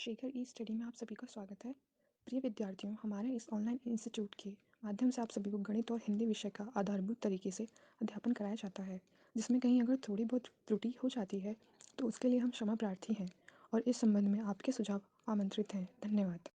शेखर ई study में आप सभी का स्वागत है। प्रिय विद्यार्थियों, हमारे इस ऑनलाइन इंस्टीट्यूट के माध्यम से आप सभी को गणित और हिंदी विषय का आधारभूत तरीके से अध्यापन कराया जाता है, जिसमें कहीं अगर थोड़ी बहुत त्रुटि हो जाती है तो उसके लिए हम क्षमा प्रार्थी हैं और इस संबंध में आपके सुझाव आमंत्रित हैं। धन्यवाद।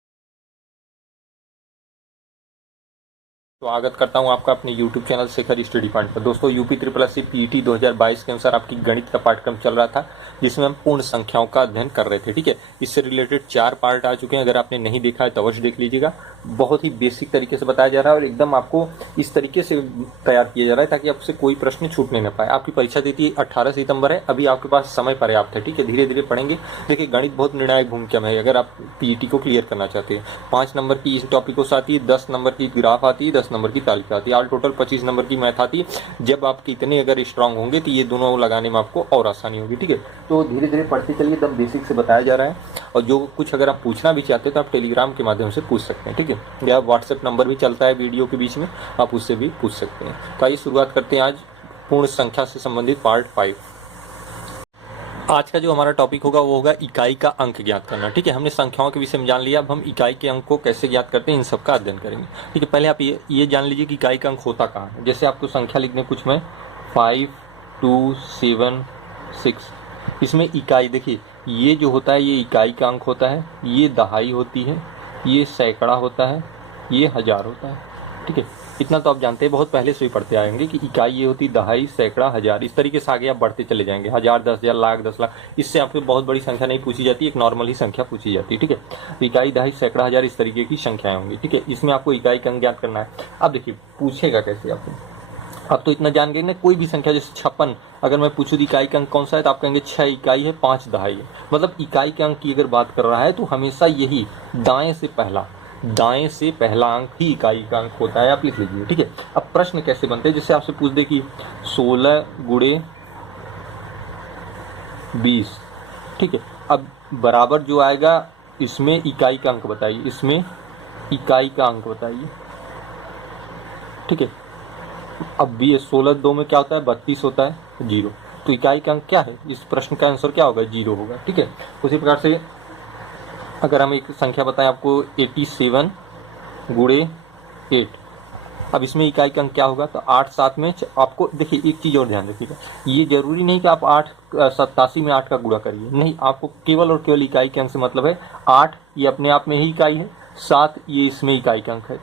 स्वागत करता हूं आपका अपने YouTube channel Shekhar study point पर। दोस्तों, UP triple S C PET 2022 के अनुसार आपकी गणित का पाठ्यक्रम चल रहा था, जिसमें हम पूर्ण संख्याओं का अध्ययन कर रहे थे। ठीक है, इससे रिलेटेड 4 पार्ट आ चुके हैं। अगर आपने नहीं देखा है तो अवश्य देख लीजिएगा। बहुत ही बेसिक तरीके से बताया जा रहा है और एकदम आपको इस तरीके से तैयार किया जा रहा है ताकि आपसे कोई प्रश्न छूटने न पाए। आपकी परीक्षा तिथि 18 सितंबर है। अभी आपके पास समय पर्याप्त है। ठीक है, धीरे धीरे पढ़ेंगे। देखिए, गणित बहुत निर्णायक भूमिका में है अगर आप पीईटी को क्लियर करना चाहते हैं। 5 नंबर की इस टॉपिकों आती है, 10 नंबर की ग्राफ आती है, 10 नंबर की तालिका आती है, ऑल टोटल 25 नंबर की मैथ आती है। जब आप कितने अगर स्ट्रांग होंगे तो ये दोनों लगाने में आपको और आसानी होगी। ठीक है, तो धीरे धीरे पढ़ते चलिए। एकदम बेसिक से बताया जा रहा है और जो कुछ अगर आप पूछना भी चाहते हैं तो आप टेलीग्राम के माध्यम से पूछ सकते हैं। ठीक है, या व्हाट्सएप नंबर भी चलता है वीडियो के बीच में, आप उससे भी पूछ सकते हैं। तो आइए शुरुआत करते हैं आज पूर्ण संख्या से संबंधित पार्ट 5। आज का जो हमारा टॉपिक होगा वो होगा इकाई का अंक ज्ञात करना। ठीक है, हमने संख्याओं के विषय में जान लिया। अब हम इकाई के अंक को कैसे ज्ञात करते हैं इन सब का अध्ययन करेंगे। ठीक है, पहले आप ये जान लीजिए कि इकाई का अंक होता कहाँ है। जैसे आपको संख्या लिखने कुछ में 5, 2, 7, 6, इसमें इकाई देखिए, ये जो होता है ये इकाई का अंक होता है, ये दहाई होती है, ये सैकड़ा होता है, ये हजार होता है। ठीक है, इतना तो आप जानते हैं, बहुत पहले से ही पढ़ते आएंगे कि इकाई ये होती दहाई, सैकड़ा, हजार। इस तरीके से आगे आप बढ़ते चले जाएंगे, 1000, 10,000, लाख, 10 लाख। इससे आपको बहुत बड़ी संख्या नहीं पूछी जाती, एक नॉर्मल ही संख्या पूछी जाती है। ठीक है, तो इकाई, दहाई, सैकड़ा, हजार इस तरीके की संख्याएं होंगी। ठीक है, इसमें आपको इकाई का अंक ज्ञात करना है। अब देखिए पूछेगा कैसे आपको। अब तो इतना जान गए ना, कोई भी संख्या जैसे 56, अगर मैं पूछूं इकाई का अंक कौन सा है तो आप कहेंगे 6 इकाई है, 5 दहाई है। मतलब इकाई के अंक की अगर बात कर रहा है तो हमेशा यही दाएं से पहला अंक ही इकाई का अंक होता है। आप लिख लीजिए। ठीक है, अब प्रश्न कैसे बनते हैं, जैसे आपसे पूछ दे कि 16 गुणे 20। ठीक है, अब बराबर जो आएगा इसमें इकाई का अंक बताइए, इसमें इकाई का अंक बताइए। ठीक है, अब 16 2 में क्या होता है, 32 होता है, 0। तो इकाई का अंक क्या है, इस प्रश्न का आंसर क्या होगा, 0 होगा। ठीक है, उसी प्रकार से अगर हम एक संख्या बताएं आपको 87 गुणे 8, अब इसमें इकाई का अंक क्या होगा, तो 8 7 में आपको देखिए एक चीज और ध्यान रखिएगा, ये जरूरी नहीं कि आप 87 में 8 का गुणा करिए, नहीं, आपको केवल और केवल इकाई के अंक से मतलब है। 8 ये अपने आप में ही इकाई है, 7 ये इसमें इकाई का अंक है।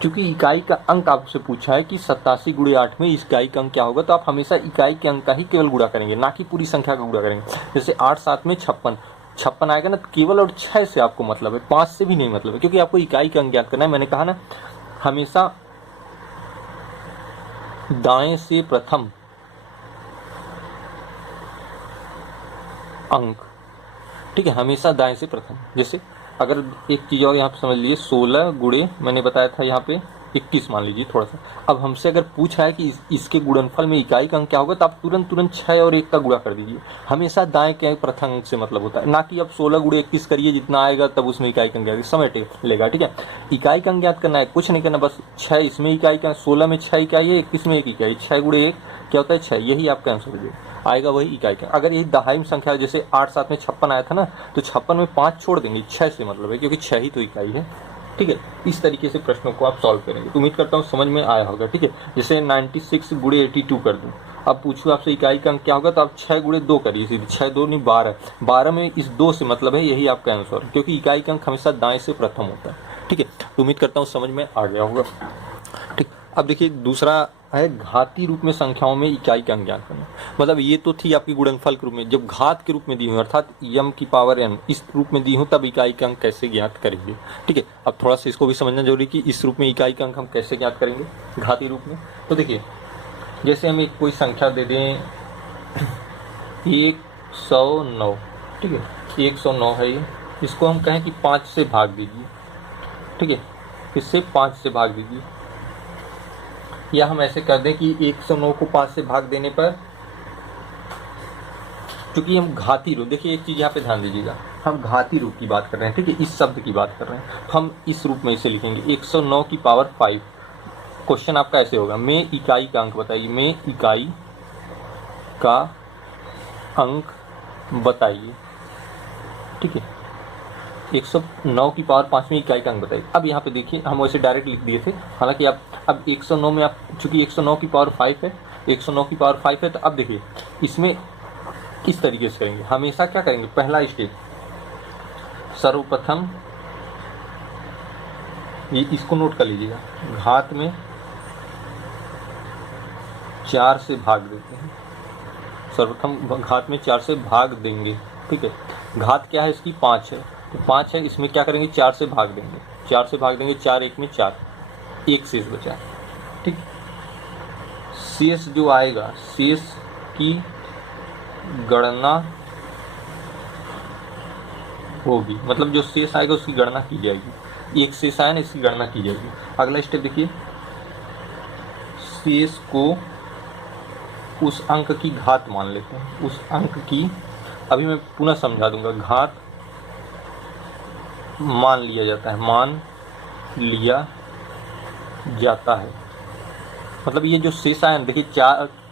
क्योंकि इकाई का अंक आपसे पूछा है कि 87 गुणे 8 में इस इकाई का अंक क्या होगा, तो आप हमेशा इकाई के अंक का ही केवल गुणा करेंगे, ना कि पूरी संख्या का गुणा करेंगे। जैसे 8 7 में 56 आएगा ना, केवल और 6 से आपको मतलब है, 5 से भी नहीं मतलब है, क्योंकि आपको इकाई का अंक ज्ञात करना है। मैंने कहा ना, हमेशा दाएं से प्रथम अंक। ठीक है, हमेशा दाएं से प्रथम। जैसे अगर एक चीज और यहाँ पे समझ लीजिए, 16 गुणे मैंने बताया था यहाँ पे 21 मान लीजिए थोड़ा सा। अब हमसे अगर पूछा है कि इसके गुणनफल में इकाई का अंक क्या होगा, तो आप तुरंत 6 और 1 का गुणा कर दीजिए। हमेशा दाएं के प्रथम अंक से मतलब होता है, ना कि अब 16 गुणे 21 करिए, जितना आएगा तब उसमें इकाई का अंक समय लेगा। ठीक है, इकाई का अंक ज्ञात करना है, कुछ नहीं करना, बस 6 इसमें इकाई का, 16 में 6 इकाई है, 21 में 1 इकाई, 6 गुणे 1 क्या होता है, 6। यही आपका आंसर आएगा, वही इकाई का। अगर यही दहाई संख्या जैसे 8 7 में 56 आया था ना, तो 56 में 5 छोड़ देंगे, 6 से मतलब है, क्योंकि 6 ही तो इकाई है। ठीक है, इस तरीके से प्रश्नों को आप सॉल्व करेंगे, तो उम्मीद करता हूँ समझ में आया होगा। ठीक है, जैसे 96 गुणे 82 कर दूं, अब पूछूं आपसे इकाई का अंक क्या होगा, तो आप 6 गुणे 2 करिए सीधे, 6 2 नहीं 12, 12 में इस 2 से मतलब है, यही आपका आंसर है, क्योंकि इकाई का अंक हमेशा दाएं से प्रथम होता है। ठीक है, तो उम्मीद करता हूँ समझ में आ गया होगा। ठीक, अब देखिए दूसरा है घाती रूप में संख्याओं में इकाई का अंक ज्ञात करना। मतलब ये तो थी आपकी गुणनफल के रूप में, जब घात के रूप में दी हूँ, अर्थात m की पावर n इस रूप में दी हूँ, तब इकाई का अंक कैसे ज्ञात करेंगे। ठीक है, अब थोड़ा सा इसको भी समझना जरूरी कि इस रूप में इकाई का अंक हम कैसे ज्ञात करेंगे घाती रूप में। तो देखिए, जैसे हम एक कोई संख्या दे दें 109। ठीक है, 109 है ये, इसको हम कहें कि 5 से भाग दीजिए। ठीक है, इससे 5 से भाग दीजिए, या हम ऐसे कर दें कि 109 को 5 से भाग देने पर, क्योंकि हम घाती रूप, देखिए एक चीज यहाँ पे ध्यान दीजिएगा, हम घाती रूप की बात कर रहे हैं। ठीक है, इस शब्द की बात कर रहे हैं, तो हम इस रूप में इसे लिखेंगे 109 की पावर 5। क्वेश्चन आपका ऐसे होगा, में इकाई का अंक बताइए, में इकाई का अंक बताइए। ठीक है, 109 की पावर 5 में इकाई का अंक बताइए। अब यहाँ पे देखिए हम वैसे डायरेक्ट लिख दिए थे, हालांकि आप अब 109 में आप चूंकि 109 की पावर 5 है, 109 की पावर 5 है, तो अब देखिए इसमें इस तरीके से करेंगे। हमेशा क्या करेंगे, पहला स्टेप सर्वप्रथम ये इसको नोट कर लीजिएगा, घात में 4 से भाग देते हैं। सर्वप्रथम घात में 4 से भाग देंगे, ठीक है। घात क्या है इसकी, 5 है, तो 5 है, इसमें क्या करेंगे 4 से भाग देंगे, 4 से भाग देंगे, 4 1 में 4, एक शेष बचा, ठीक। शेष जो आएगा, शेष की गणना होगी, मतलब जो शेष आएगा उसकी गणना की जाएगी। एक शेष आया ना, इसकी गणना की जाएगी। अगला स्टेप देखिए, शेष को उस अंक की घात मान लेते हैं, उस अंक की, अभी मैं पुनः समझा दूंगा, घात मान लिया जाता है, मान लिया जाता है। मतलब ये जो शेष आया देखिए,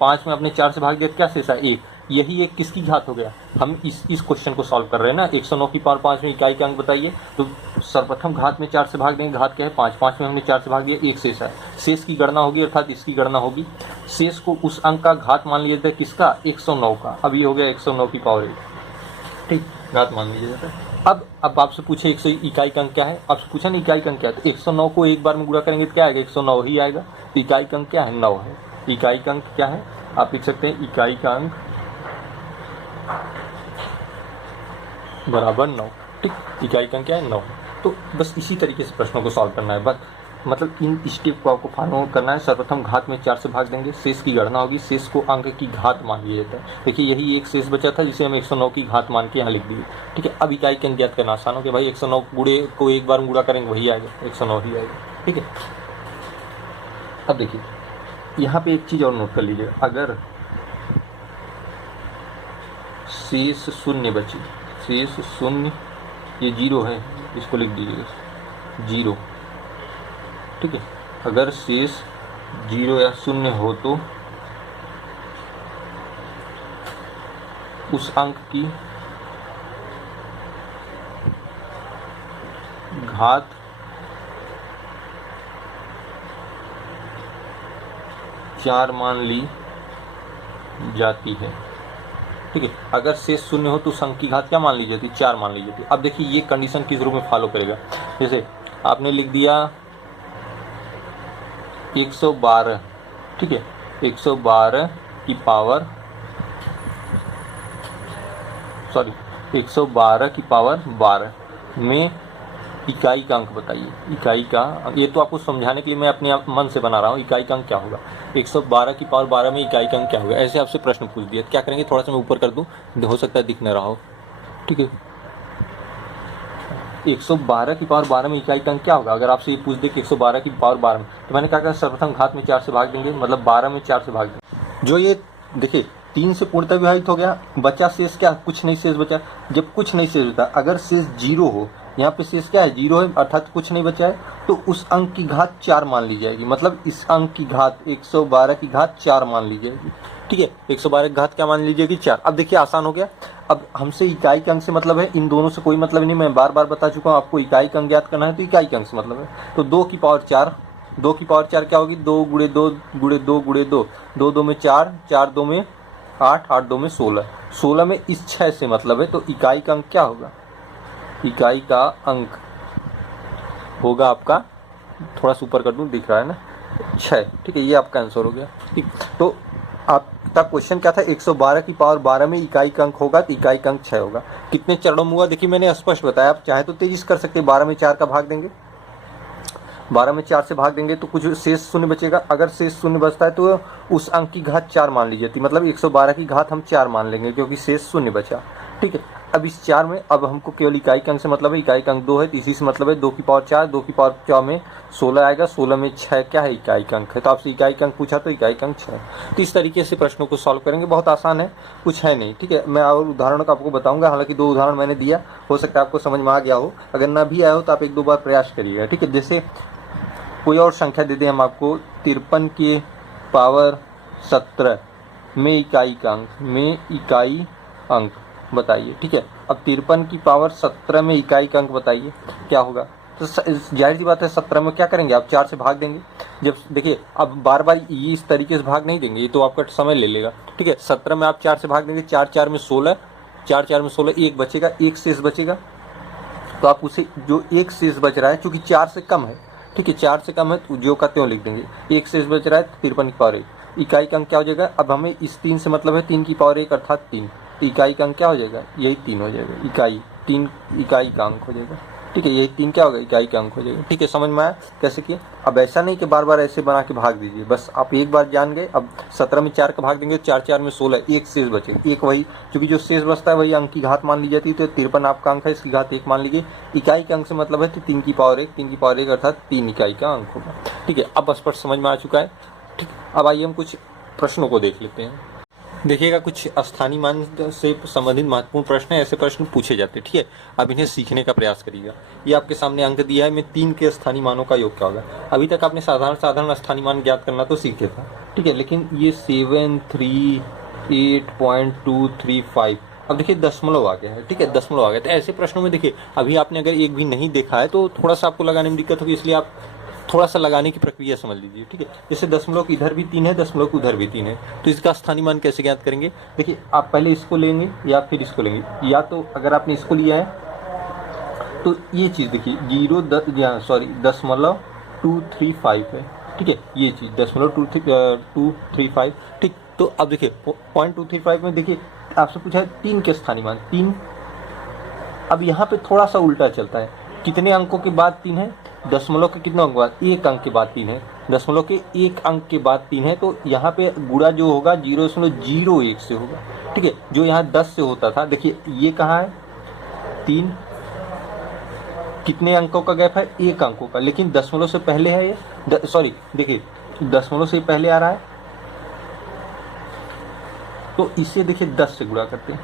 5 में अपने 4 से भाग दिया, क्या शेष आया, 1, यही एक किसकी घात हो गया। हम इस क्वेश्चन को सॉल्व कर रहे हैं ना, 109 की पावर 5 में इकाई का अंक बताइए, तो सर्वप्रथम घात में 4 से भाग देंगे, घात क्या है 5, 5 में हमने 4 से भाग दिया, एक शेष है, शेष की गणना होगी, अर्थात इसकी गणना होगी। शेष को उस अंक का घात मान लिया जाता है, किसका, 109 का। अब ये हो गया 109 की पावर 1, ठीक, घात मान लिया जाता है। अब आपसे पूछे इकाई का अंक क्या है, आपसे पूछा ना इकाई का अंक क्या है, तो 109 को एक बार में गुणा करेंगे तो क्या आएगा, 109 ही आएगा। तो इकाई का अंक क्या है, 9 है। इकाई का अंक क्या है, आप लिख सकते हैं इकाई का अंक बराबर 9, ठीक। इकाई का अंक क्या है, 9। तो बस इसी तरीके से प्रश्नों को सॉल्व करना है, बस मतलब इन स्टेप को आपको फॉलो करना है। सर्वप्रथम घात में 4 से भाग देंगे, शेष की गणना होगी, शेष को अंक की घात मान लिया जाता है। देखिए यही एक शेष बचा था जिसे हम 109 की घात मान के यहाँ लिख दिए, ठीक है। अब इकाई का अंक ज्ञात करना आसान हो गया भाई, 109 गुणे को एक बार गुणा करेंगे वही आएगा, 109 ही आएगा, ठीक है। अब देखिए यहाँ पे एक चीज और नोट कर लीजिए, अगर शेष शून्य बचे, शेष शून्य, ये 0 है, इसको लिख दीजिएगा 0, ठीक है। अगर शेष 0 या 0 हो तो उस अंक की घात चार मान ली जाती है, ठीक है। अगर शेष 0 हो तो उस अंक की घात क्या मान ली जाती है, 4 मान ली जाती है। अब देखिए ये कंडीशन किस रूप में फॉलो करेगा, जैसे आपने लिख दिया 112, ठीक है, 112 की पावर 12 में इकाई का अंक बताइए। इकाई का, ये तो आपको समझाने के लिए मैं अपने आप मन से बना रहा हूँ, इकाई का अंक क्या होगा, 112 की पावर 12 में इकाई का अंक क्या होगा। ऐसे आपसे प्रश्न पूछ दिया, क्या करेंगे, थोड़ा सा मैं ऊपर कर दूं, हो सकता है दिख न रहा हो, ठीक है। 112 की पावर 12 में इकाई का अंक क्या होगा, अगर आपसे ये पूछ दे कि 112 की पावर 12 में, तो मैंने कहा सर्वप्रथम घात में 4 से भाग देंगे, मतलब 12 में 4 से भाग देंगे। जो ये देखिए 3 से पूर्णतः विभाजित हो गया, बचा शेष क्या, कुछ नहीं शेष बचा। जब कुछ नहीं शेष बचा, अगर शेष 0 हो, यहाँ पे शेष क्या है, 0 है, अर्थात कुछ नहीं बचा है, तो उस अंक की घात 4 मान ली जाएगी। मतलब इस अंक की घात 112 की घात 4 मान ली जाएगी, ठीक है। 112 की घात क्या मान ली जाएगी, 4। अब देखिए आसान हो गया। अब हमसे इकाई के अंक से मतलब है, इन दोनों से कोई मतलब नहीं, मैं बार बार बता चुका हूँ, आपको इकाई का अंक ज्ञात करना है तो इकाई के अंक से मतलब है। तो 2 की पावर 4, 2 की पावर 4 क्या होगी, 2 गुणे 2 गुणे 2 गुणे 2, 2 2 में 4, 4 2 में 8, 8 2 में 16, 16 में इस 6 से मतलब है, तो इकाई का अंक क्या होगा, इकाई का अंक होगा आपका, थोड़ा सा ऊपर कर दूं, दिख रहा है ना, 6, ठीक है। ये आपका आंसर हो गया, ठीक। तो आपका क्वेश्चन क्या था, 112 की पावर 12 में इकाई का अंक होगा, तो इकाई का अंक 6 होगा। कितने चरणों में हुआ, देखिए मैंने स्पष्ट बताया, आप चाहे तो तेजी से कर सकते हैं। 12 में 4 का भाग देंगे, 12 में 4 से भाग देंगे तो कुछ शेष 0 बचेगा। अगर शेष 0 बचता है तो उस अंक की घात 4 मान ली जाती, मतलब 112 की घात हम 4 मान लेंगे क्योंकि शेष 0 बचा, ठीक है। अब इस 4 में अब हमको केवल इकाई का अंक से मतलब है, इकाई का अंक 2 है, तो इसी से मतलब है 2 की पावर 4, 2 की पावर 4 में 16 आएगा, 16 में 6 क्या है, इकाई का अंक है। तो आपसे इकाई का अंक पूछा तो इकाई का अंक 6। तो इस तरीके से प्रश्नों को सॉल्व करेंगे, बहुत आसान है, कुछ है नहीं, ठीक है। मैं और उदाहरणों का आपको बताऊंगा, हालांकि 2 उदाहरण मैंने दिया, हो सकता है आपको समझ में आ गया हो, अगर ना भी आया हो तो आप 1-2 बार प्रयास करिएगा, ठीक है। जैसे कोई और संख्या दे दें हम आपको, 53 के पावर 17 में इकाई का अंक, में इकाई अंक बताइए। ठीक है, अब 53 की पावर 17 में इकाई का अंक बताइए क्या होगा। तो जाहिर सी बात है 17 में क्या करेंगे आप 4 से भाग देंगे। जब देखिए अब बार बार ये इस तरीके से भाग नहीं देंगे, ये तो आपका समय ले लेगा। ठीक है, 17 में आप 4 से भाग देंगे, 4 4 में 16, 4 4 में 16, एक बचेगा, एक शेष बचेगा। तो आप उसे जो एक शेष बच रहा है चूंकि 4 से कम है, ठीक है 4 से कम है तो जो का त्यों लिख देंगे, एक शेष बच रहा है 53 की पावर 1। इकाई का अंक क्या हो जाएगा, अब हमें इस 3 से मतलब है 3 की पावर 1 अर्थात 3। इकाई का अंक क्या हो जाएगा, यही 3 हो जाएगा, इकाई 3 इकाई का अंक हो जाएगा। ठीक है, यही 3 क्या होगा, इकाई का अंक हो जाएगा। ठीक है, समझ में आया कैसे किया। अब ऐसा नहीं कि बार बार ऐसे बना के भाग दीजिए, बस आप एक बार जान गए। अब 17 में 4 का भाग देंगे, 4 4 में 16, एक शेष बचेगा, एक वही क्योंकि जो शेष बचता है वही अंक की घात मान ली जाती है। तो 53 आपका अंक है, इसकी घात 1 मान लीजिए। इकाई के अंक से मतलब है तो 3 की पावर 1, 3 की पावर 1 अर्थात 3 इकाई का अंक होगा। ठीक है, अब स्पष्ट समझ में आ चुका है। ठीक, अब आइए हम कुछ प्रश्नों को देख लेते हैं। देखिएगा, कुछ स्थानीय मान से संबंधित महत्वपूर्ण प्रश्न है, ऐसे प्रश्न पूछे जाते हैं। ठीक है, अब इन्हें सीखने का प्रयास करिएगा। ये आपके सामने अंक दिया है, मैं 3 के स्थानीय मानों का योग क्या होगा। अभी तक आपने साधारण स्थानीय मान ज्ञात करना तो सीखे था। ठीक है, लेकिन ये 738.235, अब देखिए दशमलव आ गया है। ठीक है, दशमलव आ गया। तो ऐसे प्रश्नों में देखिए अभी आपने अगर एक भी नहीं देखा है तो थोड़ा सा आपको लगाने में दिक्कत होगी, इसलिए आप थोड़ा सा लगाने की प्रक्रिया समझ लीजिए। ठीक है, जैसे दशमलव इधर भी 3 है, दशमलव उधर भी 3 है, तो इसका स्थानीय मान कैसे ज्ञात करेंगे। देखिए आप पहले इसको लेंगे या फिर इसको लेंगे, या तो अगर आपने इसको लिया है तो ये चीज़ देखिए 0.235 है। ठीक है, ये चीज़ 0.235। ठीक, तो अब देखिए 0.235 में देखिए आपसे पूछा है 3 के स्थानीय मान 3। अब यहाँ पे थोड़ा सा उल्टा चलता है, कितने अंकों के बाद 3 है, दशमलव के कितने अंक के बाद, 1 अंक के बाद 3 है, दशमलव के 1 अंक के बाद 3 है। तो यहाँ पे गुणा जो होगा 0.01 से होगा। ठीक है, जो यहाँ 10 से होता था, देखिए ये कहाँ है 3, कितने अंकों का गैप है, 1 अंकों का, लेकिन दशमलव से पहले है ये, सॉरी देखिए दशमलव से पहले आ रहा है, तो इसे देखिए 10 से गुणा करते हैं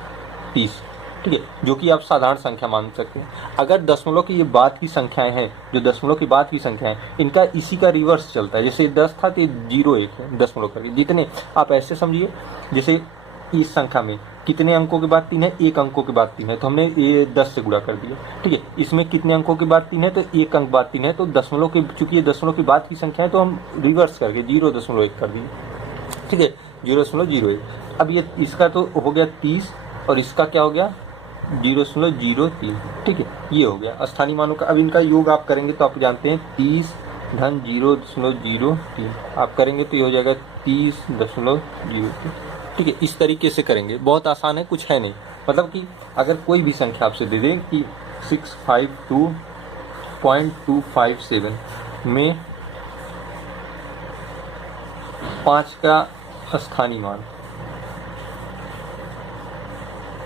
30। ठीक है, जो कि आप साधारण संख्या मान सकते हैं। अगर दशमलव की ये बाद की संख्याएं हैं, जो दशमलव की बाद की संख्याएं, इनका इसी का रिवर्स चलता है। जैसे 10 था तो 0 1 है दशमलव करके, जितने आप ऐसे समझिए जैसे इस संख्या में कितने अंकों के बाद 3 है, 1 अंकों के बाद 3 है, तो हमने ये 10 से गुणा कर दिया। ठीक है, इसमें कितने अंकों के बाद 3 है, तो 1 अंक बाद 3 है, तो दशमलव के चूंकि ये दशमलव की बाद की संख्या है तो हम रिवर्स करके 0.1 कर दिए। ठीक है, 0.01। अब ये इसका तो हो गया 30 और इसका क्या हो गया 0.03। ठीक है, ये हो गया स्थानीय मानों का। अब इनका योग आप करेंगे तो आप जानते हैं 30 धन 0.03 आप करेंगे तो ये हो जाएगा 30.03। ठीक है, इस तरीके से करेंगे, बहुत आसान है, कुछ है नहीं। मतलब कि अगर कोई भी संख्या आपसे दे दें कि 652.257 में 5 का स्थानीय मान,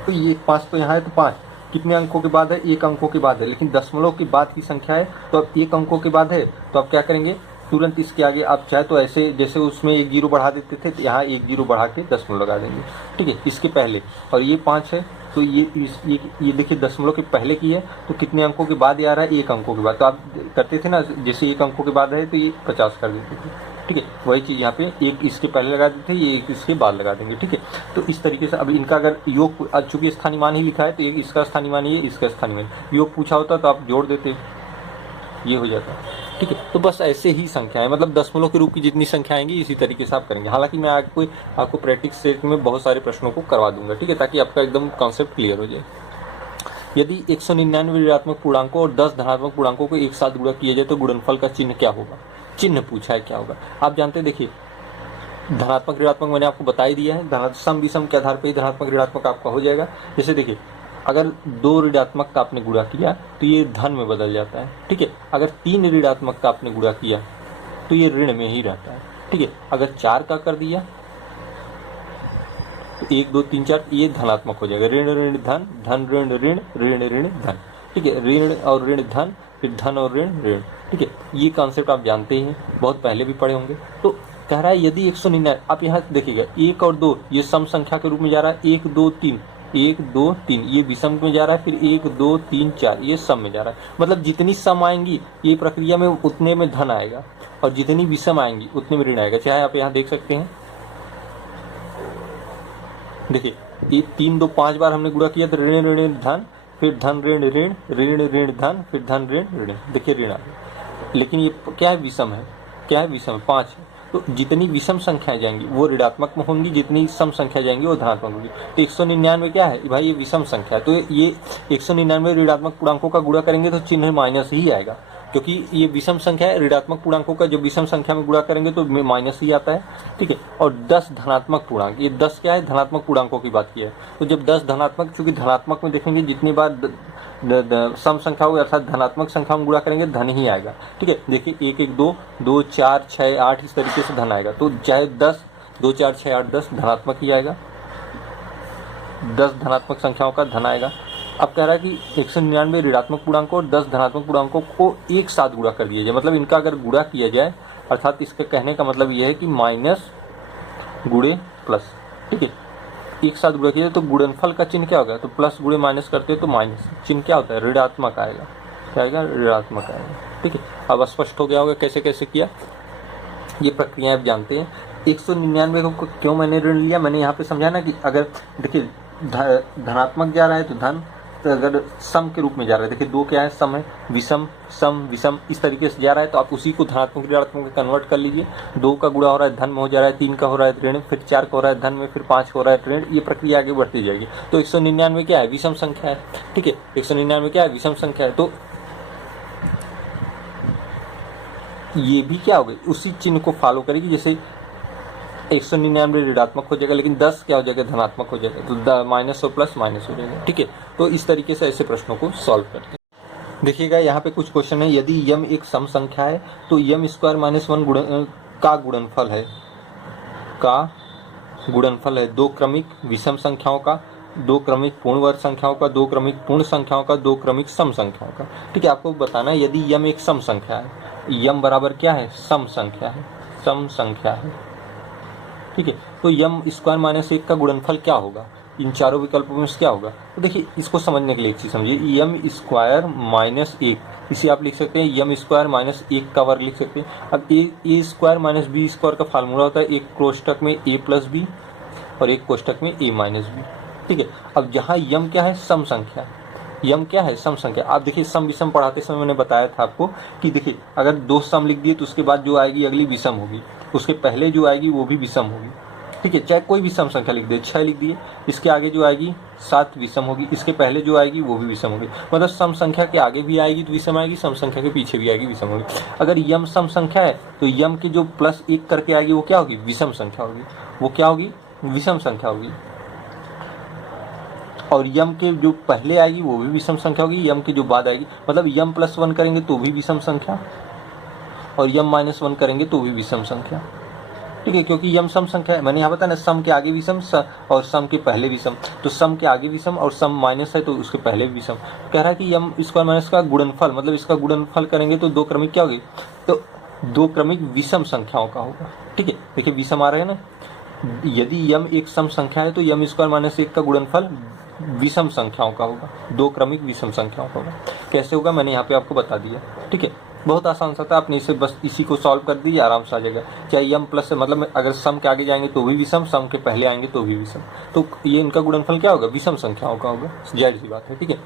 तो ये 5 तो यहाँ है, तो 5 कितने अंकों के बाद है, 1 अंकों के बाद है, लेकिन दशमलव के बाद की संख्या है तो अब 1 अंकों के बाद है, तो आप क्या करेंगे तुरंत इसके आगे आप चाहे तो ऐसे जैसे उसमें 1 0 बढ़ा देते थे, तो यहाँ 1 0 बढ़ा के दशमलव लगा देंगे। ठीक है, इसके पहले, और ये 5 है तो ये देखिए दशमलव के पहले की है, तो कितने अंकों के बाद ये आ रहा है, 1 अंकों के बाद। तो आप करते थे ना जैसे 1 अंकों के बाद है तो ये 50 कर देते थे। ठीक है, वही चीज़ यहाँ पे एक इसके पहले लगा देते हैं, ये एक इसके बाद लगा देंगे। ठीक है, तो इस तरीके से अब इनका अगर योग चूंकि स्थानीय मान ही लिखा है तो एक इसका स्थानीय मान, ये इसका स्थानीय मान, योग पूछा होता तो आप जोड़ देते, ये हो जाता। ठीक है, तो बस ऐसे ही संख्याएं, मतलब दशमलव के रूप की जितनी संख्या आएंगी इसी तरीके से आप करेंगे। हालांकि मैं आपको प्रैक्टिस सेट में बहुत सारे प्रश्नों को करवा दूंगा। ठीक है, ताकि आपका एकदम कॉन्सेप्ट क्लियर हो जाए। यदि 199 ऋणात्मक पूर्णांकों और 10 धनात्मक पूर्णांकों को एक साथ गुणा किया जाए तो गुणनफल का चिन्ह क्या होगा। चिन्ह पूछा है क्या होगा, आप जानते हैं। देखिए धनात्मक ऋणात्मक मैंने आपको बता ही दिया है, सम विषम के आधार पर ही धनात्मक ऋणात्मक आपका हो जाएगा। जैसे देखिए अगर 2 ऋणात्मक का आपने गुणा किया तो ये धन में बदल जाता है। ठीक है, अगर 3 ऋणात्मक का आपने गुणा किया तो ये ऋण में ही रहता है। ठीक है, अगर 4 का कर दिया तो 1 2 3 4 ये धनात्मक हो जाएगा। ऋण ऋण धन, धन ऋण ऋण, ऋण ऋण धन। ठीक है, ऋण और ऋण धन, फिर धन और ऋण ऋण। ठीक है, ये कॉन्सेप्ट आप जानते ही हैं, बहुत पहले भी पढ़े होंगे। तो कह रहा है यदि 199, आप यहाँ देखिएगा 1 और 2 ये सम संख्या के रूप में जा रहा है, 1 2 3 1 2 3 ये विषम में जा रहा है, फिर 1 2 3 4 ये सम में जा रहा है। मतलब जितनी सम आएंगी ये प्रक्रिया में उतने में धन आएगा, और जितनी विषम आएंगी उतने में ऋण आएगा। चाहे आप यहाँ देख सकते हैं, देखिए ये 3 2 5 बार हमने गुणा किया तो ऋण ऋण धन, फिर धन ऋण ऋण ऋण ऋण धन, फिर धन ऋण ऋण, देखिए ऋण आ गया। लेकिन ये क्या है, विषम है। क्या है, विषम, 5 है। तो जितनी विषम संख्याएं जाएंगी वो ऋणात्मक में होंगी, जितनी सम संख्या जाएंगी वो धनात्मक होंगी। तो 199 क्या है भाई, ये विषम संख्या है। तो ये 199 ऋणात्मक पूर्णांकों का गुणा करेंगे तो चिन्ह माइनस ही आएगा, क्योंकि ये विषम संख्या है। ऋणात्मक पूर्णांकों का जब विषम संख्या में गुणा करेंगे तो माइनस ही आता है, ठीक है। और 10 धनात्मक पूर्णांक, ये 10 क्या है, धनात्मक पूर्णांकों की बात की है। तो जब 10 धनात्मक, चूंकि धनात्मक में देखेंगे जितनी बार सम संख्या होगी अर्थात धनात्मक संख्या में गुणा करेंगे धन ही आएगा, ठीक है। देखिए 1 1 2 2 4 6 8 इस तरीके से धन आएगा। तो चाहे 10 2 4 6 8 10 धनात्मक ही आएगा, 10 धनात्मक संख्याओं का धन आएगा। अब कह रहा है कि 199 ऋणात्मक पूर्णांकों और 10 धनात्मक पूर्णांकों को एक साथ गुणा कर दिया जाए, मतलब इनका अगर गुणा किया जाए, अर्थात इसके कहने का मतलब यह है कि माइनस गुणे प्लस, ठीक है। एक साथ गुणा किया तो गुणनफल का चिन्ह क्या होगा, तो प्लस गुणे माइनस करते हैं तो माइनस, चिन्ह क्या होता है, ऋणात्मक आएगा। क्या आएगा, ऋणात्मक आएगा, ठीक है। अब स्पष्ट हो गया होगा कैसे कैसे किया, ये प्रक्रिया आप जानते हैं। 199 को क्यों मैंने ऋण लिया, मैंने यहाँ पे समझा ना कि अगर देखिए धनात्मक जा रहा है तो धन, तो अगर सम के रूप में जा रहा है, देखिए 2 क्या है, सम है, विषम सम विषम इस तरीके से जा रहा है, तो आप उसी को धनात्मक ऋणात्मक में कन्वर्ट कर लीजिए। 2 का गुणा हो रहा है धन में हो जा रहा है, 3 का हो रहा है ऋण, फिर 4 का हो रहा है धन में, फिर 5 का हो रहा है ऋण, ये प्रक्रिया आगे बढ़ती जाएगी। तो 199 क्या है, विषम संख्या है, ठीक है। 199 क्या है, विषम संख्या है। तो ये भी क्या होगा, उसी चिन्ह को फॉलो करेगी, जैसे 199 ऋणात्मक हो जाएगा, लेकिन 10 क्या हो जाएगा, धनात्मक हो जाएगा। तो माइनस और प्लस माइनस हो जाएगा, ठीक है। तो इस तरीके से ऐसे प्रश्नों को सॉल्व करते हैं। देखिएगा यहाँ पे कुछ क्वेश्चन है, यदि यम एक सम संख्या है तो यम स्क्वायर माइनस 1 का गुणनफल है, का गुणनफल है 2 क्रमिक विषम संख्याओं का, 2 क्रमिक पूर्ण वर्ग संख्याओं का, 2 क्रमिक पूर्ण संख्याओं का, 2 क्रमिक सम संख्याओं का, ठीक है। आपको बताना है यदि यम एक सम संख्या है, यम बराबर क्या है, सम संख्या है, सम संख्या है, ठीक है। तो यम स्क्वायर माइनस 1 का गुणनफल क्या होगा, इन चारों विकल्पों में से क्या होगा। तो देखिए इसको समझने के लिए एक चीज समझिए, यम स्क्वायर माइनस 1, इसे आप लिख सकते हैं यम स्क्वायर माइनस 1 का वर्ग लिख सकते हैं। अब ए स्क्वायर माइनस बी स्क्वायर का फार्मूला होता है, एक कोष्टक में ए प्लस बी और एक कोष्टक में ए माइनस बी, ठीक है। अब जहाँ यम क्या है, सम संख्या, यम क्या है, सम संख्या। आप देखिए सम विषम पढ़ाते समय मैंने बताया था आपको कि देखिए अगर 2 सम लिख दिए तो उसके बाद जो आएगी अगली विषम होगी, उसके पहले जो आएगी वो भी विषम होगी, ठीक है। चाहे कोई भी सम संख्या लिख दे, 6 लिख दिए, इसके आगे जो आएगी 7 विषम होगी, इसके पहले जो आएगी वो भी विषम होगी। मतलब सम संख्या के आगे भी आएगी तो विषम आएगी, सम संख्या के पीछे भी आएगी विषम होगी। अगर यम सम संख्या है तो यम की जो प्लस 1 करके आएगी वो क्या होगी, विषम संख्या होगी, वो क्या होगी, विषम संख्या होगी। और यम के जो पहले आएगी वो भी विषम संख्या होगी, यम की जो बाद आएगी, मतलब यम प्लस 1 करेंगे तो भी विषम संख्या और यम माइनस 1 करेंगे तो भी विषम संख्या, ठीक है। क्योंकि यम सम संख्या है, मैंने यहाँ बताया ना सम के आगे विषम और सम के पहले विषम, तो सम के आगे विषम और सम माइनस है तो उसके पहले भी विषम। कह रहा है कि यम स्क्वायर माइनस का गुणनफल, मतलब इसका गुणनफल करेंगे तो 2 क्रमिक क्या होगी, तो 2 क्रमिक विषम संख्याओं का होगा, ठीक है। देखिए विषम आ रहे हैं ना, यदि यम एक सम संख्या है तो यम स्क्वायर माइनस 1 का गुणनफल विषम संख्याओं का होगा, 2 क्रमिक विषम संख्याओं का होगा। कैसे होगा मैंने यहाँ पे आपको बता दिया, ठीक है। बहुत आसान सा था, आपने इसे बस इसी को सॉल्व कर दीजिए, आराम से आ जाएगा। चाहे यम प्लस से, मतलब अगर सम के आगे जाएंगे तो भी विषम, सम के पहले आएंगे तो भी विषम, तो ये इनका गुणनफल क्या होगा, विषम संख्याओं का होगा, जाहिर सी बात है, ठीक है।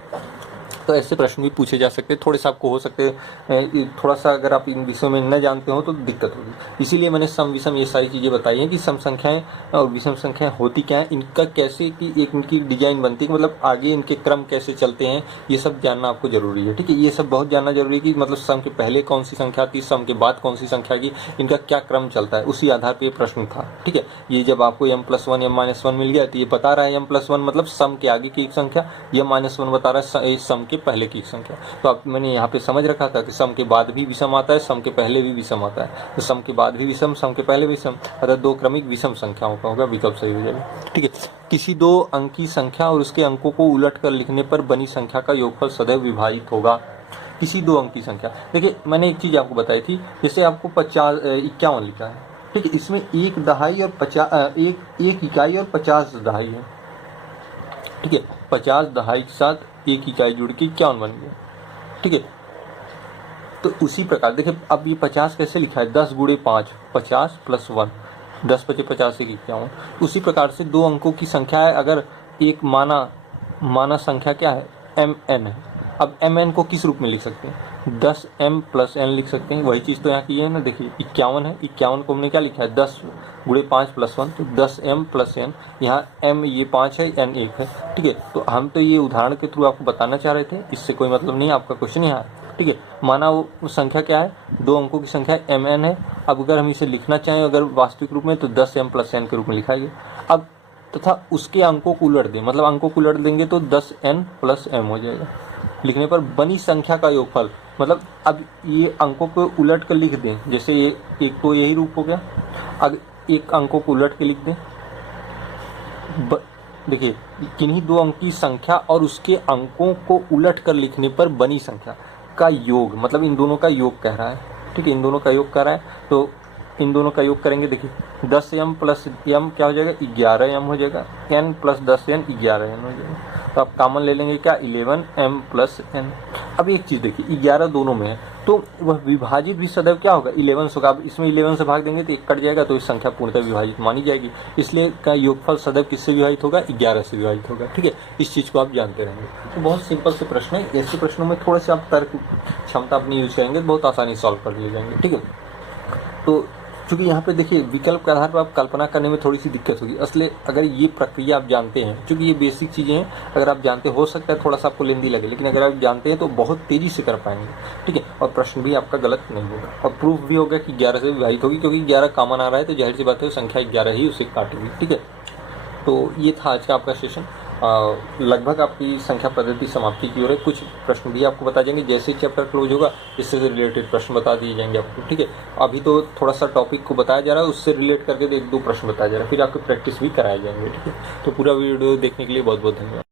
तो ऐसे प्रश्न भी पूछे जा सकते हैं, थोड़े सा आपको हो सकते हैं, थोड़ा सा अगर आप इन विषयों में न जानते हो तो दिक्कत होगी। इसीलिए मैंने सम विषम ये सारी चीज़ें बताई हैं कि सम संख्याएं और विषम संख्याएं होती क्या हैं, इनका कैसे कि एक इनकी डिजाइन बनती है, मतलब आगे इनके क्रम कैसे चलते हैं, ये सब जानना आपको जरूरी है, ठीक है। ये सब बहुत जानना जरूरी है कि मतलब सम के पहले कौन सी संख्या आती है, सम के बाद कौन सी संख्या की, इनका क्या क्रम चलता है, उसी आधार पर ये प्रश्न था, ठीक है। ये जब आपको यम प्लस 1 यम माइनस 1 मिल गया तो ये बता रहा है यम प्लस 1 मतलब सम के आगे की एक संख्या, यम माइनस 1 बता रहा है सम के पहले की एक संख्या। तो आप मैंने यहाँ पे समझ रखा था कि सम के बाद भी विषम आता है, सम के पहले भी विषम आता है, तो सम के बाद भी विषम, सम के पहले विषम, अर्थात 2 क्रमिक विषम संख्याओं का होगा, विकल्प सही हो जाएगा, ठीक है। किसी 2 अंकी संख्या और उसके अंकों को उलट कर लिखने पर बनी संख्या का योगफल सदैव विभाजित होगा। किसी 2 अंकी संख्या, देखिए मैंने एक चीज आपको बताई थी, जैसे आपको 51 लिखा है, ठीक है, इसमें 1 दहाई और 1 इकाई और 50 दहाई है, ठीक है। 50 दहाई के साथ 1 इकाई जुड़ के 51 बन गया, ठीक है। तो उसी प्रकार देखिए अब ये 50 कैसे लिखा है, 10 गुणे 5 50 प्लस 1, 10 × 50 = 51। उसी प्रकार से 2 अंकों की संख्या है, अगर एक माना संख्या क्या है, mn है। अब mn को किस रूप में लिख सकते हैं, 10m + n लिख सकते हैं। वही चीज़ तो यहाँ की है ना, देखिए 51 है, 51 को हमने क्या लिखा है, 10 × 5 + 1, तो 10m + n। यहाँ m ये 5 है, n 1 है, ठीक है। तो हम तो ये उदाहरण के थ्रू आपको बताना चाह रहे थे, इससे कोई मतलब नहीं, आपका क्वेश्चन यहाँ है, ठीक है। माना वो संख्या क्या है, 2 अंकों की संख्या mn है। अब अगर हम इसे लिखना चाहें अगर वास्तविक रूप में, तो 10m + n के रूप में लिखाइए। अब तथा उसके अंकों को उलट दें, मतलब अंकों को उलट देंगे तो 10n + m हो जाएगा। लिखने पर बनी संख्या का योगफल, मतलब अब ये अंकों को उलट कर लिख दें, जैसे ये एक तो यही रूप हो गया। अब एक अंकों को उलट के लिख दें, देखिए किन्हीं 2 अंक की संख्या और उसके अंकों को उलट कर लिखने पर बनी संख्या का योग, मतलब इन दोनों का योग कह रहा है, ठीक है, इन दोनों का योग कर रहा है। तो इन दोनों का योग करेंगे, देखिए 10m + m क्या हो जाएगा, 11m हो जाएगा, n + 10n 11n हो जाएगा। तो आप कॉमन ले लेंगे क्या, 11m + n। अब एक चीज़ देखिए, 11 दोनों में है, तो वह विभाजित भी सदैव क्या होगा, 11 होगा। अब इसमें 11 से भाग देंगे तो 1 कट जाएगा, तो इस संख्या पूर्णतः विभाजित मानी जाएगी। इसलिए का योगफल सदैव किससे विभाजित होगा, 11 से विभाजित होगा, ठीक है। इस चीज़ को आप जानते रहेंगे। तो बहुत सिंपल से प्रश्न है, ऐसे प्रश्नों में थोड़ा सा आप तर्क क्षमता अपनी यूज करेंगे तो बहुत आसानी से सॉल्व कर लिए जाएंगे, ठीक है। तो क्योंकि यहाँ पे देखिए विकल्प के आधार पर आप कल्पना करने में थोड़ी सी दिक्कत होगी, असले अगर ये प्रक्रिया आप जानते हैं, क्योंकि ये बेसिक चीज़ें हैं, अगर आप जानते हो सकता है थोड़ा सा आपको लेंदी लगे, लेकिन अगर आप जानते हैं तो बहुत तेज़ी से कर पाएंगे, ठीक है। और प्रश्न भी आपका गलत नहीं होगा, और प्रूफ भी होगा कि 11 से विभाजित होगी, क्योंकि 11 कॉमन आ रहा है, तो जाहिर सी बात है संख्या 11 ही उसे काटेगी, ठीक है। तो ये था आज का आपका सेशन। लगभग आपकी संख्या पद्धति समाप्ति की ओर है। कुछ प्रश्न भी आपको बता जाएंगे, जैसे ही चैप्टर क्लोज होगा इससे रिलेटेड प्रश्न बता दिए जाएंगे आपको, ठीक है। अभी तो थोड़ा सा टॉपिक को बताया जा रहा है, उससे रिलेट करके 1-2 प्रश्न बताया जा रहा है, फिर आपको प्रैक्टिस भी कराए जाएंगे, ठीक है। तो पूरा वीडियो देखने के लिए बहुत बहुत धन्यवाद।